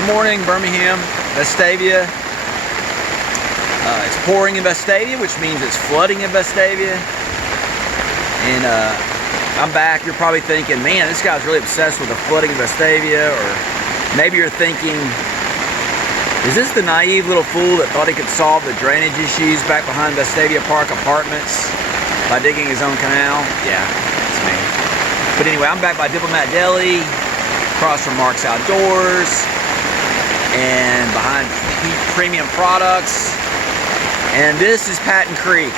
Good morning, Birmingham, Vestavia. It's pouring in Vestavia, which means it's flooding in Vestavia. And I'm back. You're probably thinking, man, this guy's really obsessed with the flooding in Vestavia. Or maybe you're thinking, is this the naive little fool that thought he could solve the drainage issues back behind Vestavia Park Apartments by digging his own canal? Yeah, it's me. But anyway, I'm back by Diplomat Deli, across from Mark's Outdoors, and behind Premium Products. And this is Patton Creek.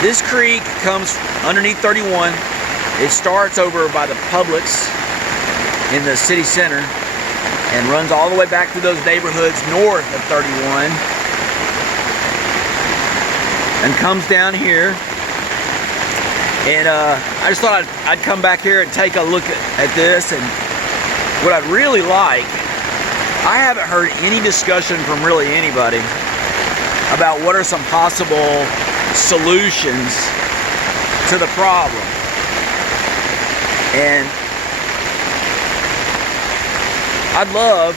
This creek comes underneath 31. It starts over by the Publix in the city center and runs all the way back through those neighborhoods north of 31 and comes down here. And I just thought I'd come back here and take a look at this. And what I'd really like, I haven't heard any discussion from really anybody about what are some possible solutions to the problem. And I'd love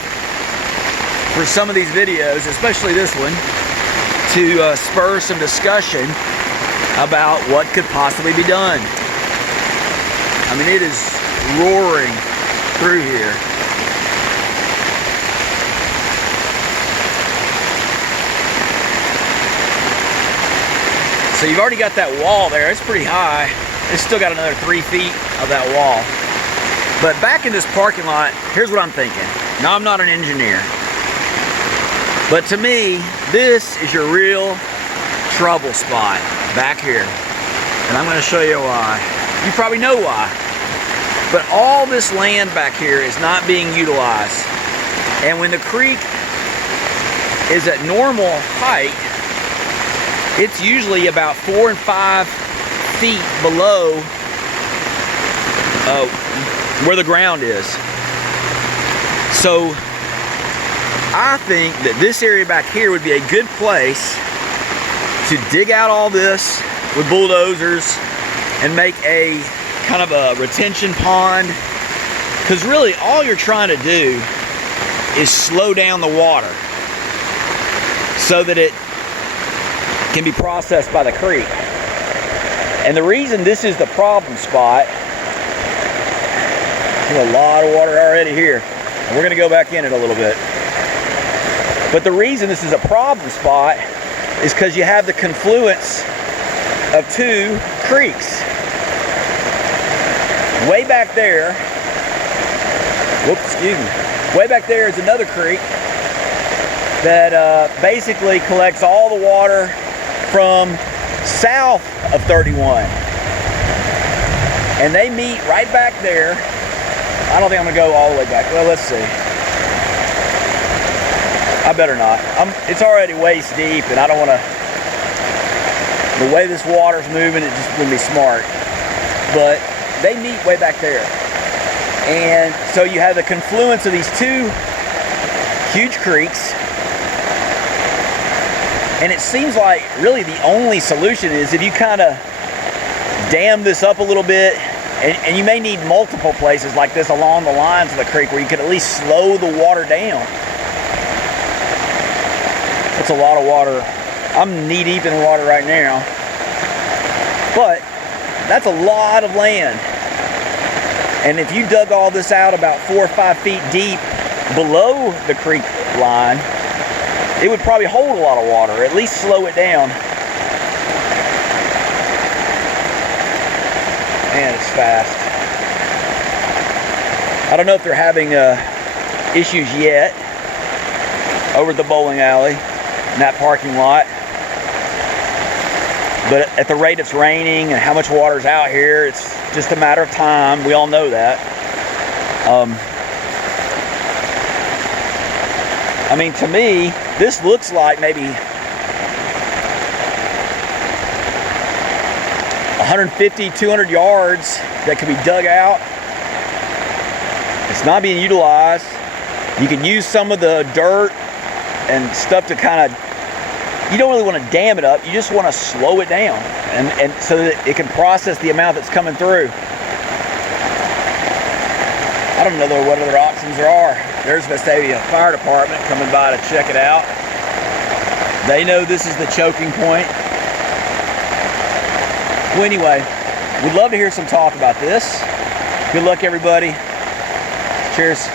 for some of these videos, especially this one, to spur some discussion about what could possibly be done. I mean, it is roaring through here. So you've already got that wall there. It's pretty high. It's still got another 3 feet of that wall. But back in this parking lot, here's what I'm thinking. Now, I'm not an engineer, but to me, this is your real trouble spot back here. And I'm going to show you why. You probably know why. But all this land back here is not being utilized. And when the creek is at normal height, it's usually about 4 and 5 feet below where the ground is. So I think that this area back here would be a good place to dig out all this with bulldozers and make a kind of a retention pond. Because really all you're trying to do is slow down the water so that it can be processed by the creek. And the reason this is the problem spot, there's a lot of water already here, and we're going to go back in it a little bit. But the reason this is a problem spot is because you have the confluence of 2 creeks. Way back there, way back there is another creek that basically collects all the water from south of 31. And they meet right back there. I don't think I'm gonna go all the way back. Well, let's see. I better not. It's already waist deep, and I don't wanna, the way this water's moving, it just wouldn't be smart. But they meet way back there. And so you have the confluence of these 2 huge creeks. And it seems like really the only solution is if you kind of dam this up a little bit, and you may need multiple places like this along the lines of the creek where you could at least slow the water down. That's a lot of water. I'm knee deep in water right now. But that's a lot of land. And if you dug all this out about 4 or 5 feet deep below the creek line, it would probably hold a lot of water, or at least slow it down. Man, it's fast. I don't know if they're having issues yet over at the bowling alley in that parking lot. But at the rate it's raining and how much water's out here, it's just a matter of time. We all know that. I mean, to me, this looks like maybe 150, 200 yards that could be dug out. It's not being utilized. You can use some of the dirt and stuff to kind of, you don't really want to dam it up, you just want to slow it down and so that it can process the amount that's coming through. I don't know what other options there are. There's Vestavia Fire Department coming by to check it out. They know this is the choking point. Well, anyway, we'd love to hear some talk about this. Good luck, everybody. Cheers.